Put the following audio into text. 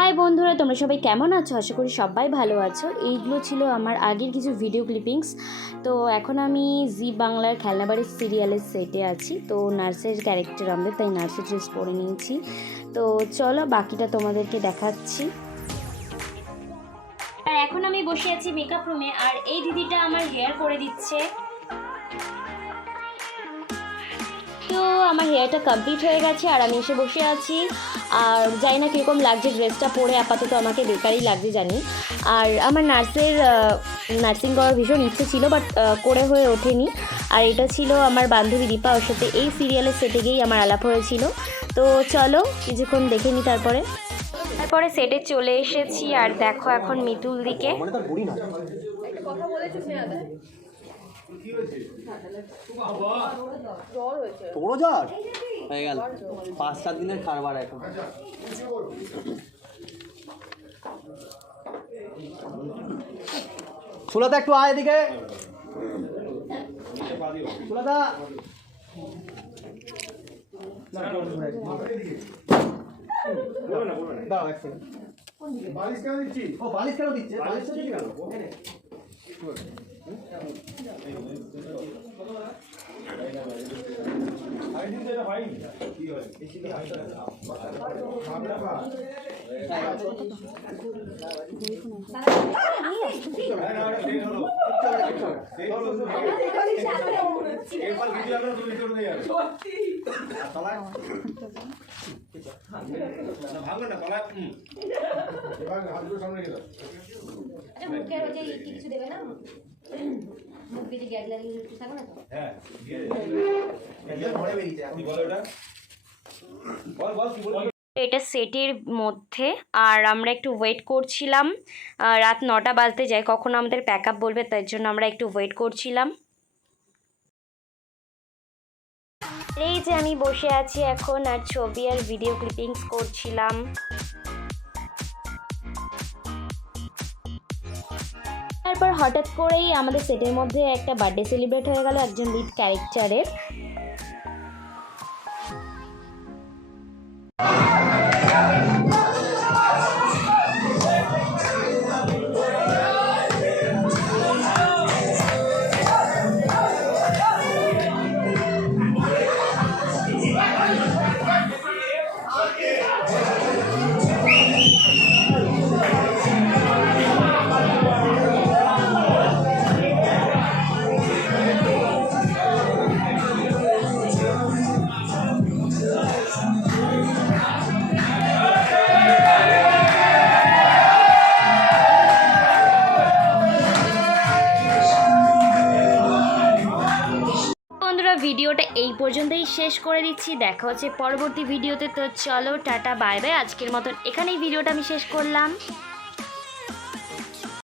High বন্ধুরা, তোমরা সবাই কেমন আছো? আশা করি সবাই ভালো আছো। এইগুলো ছিল আমার আগের কিছু ভিডিও ক্লিপিংস তো এখন আমি জি বাংলার খেলনাবাড়ির সিরিয়ালের সেটে আছি। তো নার্সের ক্যারেক্টার আমাদের তাই নার্সের ড্রেস পরে নিয়েছি। তো চলো বাকিটা তোমাদেরকে দেখাচ্ছি। আর এখন আমি বসে আছি মেকআপ রুমে আর এই দিদিটা আমার হেয়ার করে দিচ্ছে। আমার হেয়ারটা কমপ্লিট হয়ে গেছে আর আমি এসে বসে আছি। আর জানি না কীরকম লাগছে ড্রেসটা পরে, আপাতত আমাকে বেকারই লাগছে জানি। আর আমার নার্সের নার্সিং করার ভীষণ ইচ্ছে ছিল বাট করে হয়ে ওঠেনি। আর এটা ছিল আমার বান্ধবী দীপা ওর সাথে এই সিরিয়ালের সেটে গিয়েই আমার আলাপ হয়েছিল। তো চলো কিছুক্ষণ দেখে নিই তারপরে। তারপরে সেটে চলে এসেছি আর দেখো এখন মিতুল দিকে। না। তোরও জ্বর হয়ে গেল। পাঁচ সাত দিনের খারবার এখন। সুলতা একটু আয় এদিকে। সুলতা। দাঁড়াও এক সেকেন্ড বালিশ কেন দিচ্ছি? ও বালিশ কেন দিচ্ছে বালিশ কেন আমি কিন্তু এটা হয়নি কি হয় এরপর কিছু আমরা তুমি করে দিয়ে যাবে না ভাঙবে না তলায় এবার হাতগুলো সামনে গেল মুখের ওই যে কিছু দেবে না মুখ দিয়ে গ্যাস লাগিয়ে একটু থাকবে না তো হ্যাঁ দিয়ে ভরে বেরিয়েছে কি বলে ওটা? বল বল কি বল এটা সেটের মধ্যে, আর আমরা একটু ওয়েট করছিলাম রাত নটা বাজতে যায়, কখন আমাদের প্যাক আপ বলবে তার জন্য আমরা একটু ওয়েট করছিলাম। এই যে আমি বসে আছি এখন, আর ছবি আর ভিডিও ক্লিপিংস করছিলাম। তারপর হঠাৎ করেই আমাদের সেটের মধ্যে একটা বার্থডে সেলিব্রেট হয়ে গেল একজন লিড ক্যারেক্টারের বন্ধুরা, ভিডিওটা এই পর্যন্তই শেষ করে দিচ্ছি। দেখা হচ্ছে পরবর্তী ভিডিওতে। তো চলো, টাটা, বাই বাই। আজকের মতন এখানেই ভিডিওটা আমি শেষ করলাম।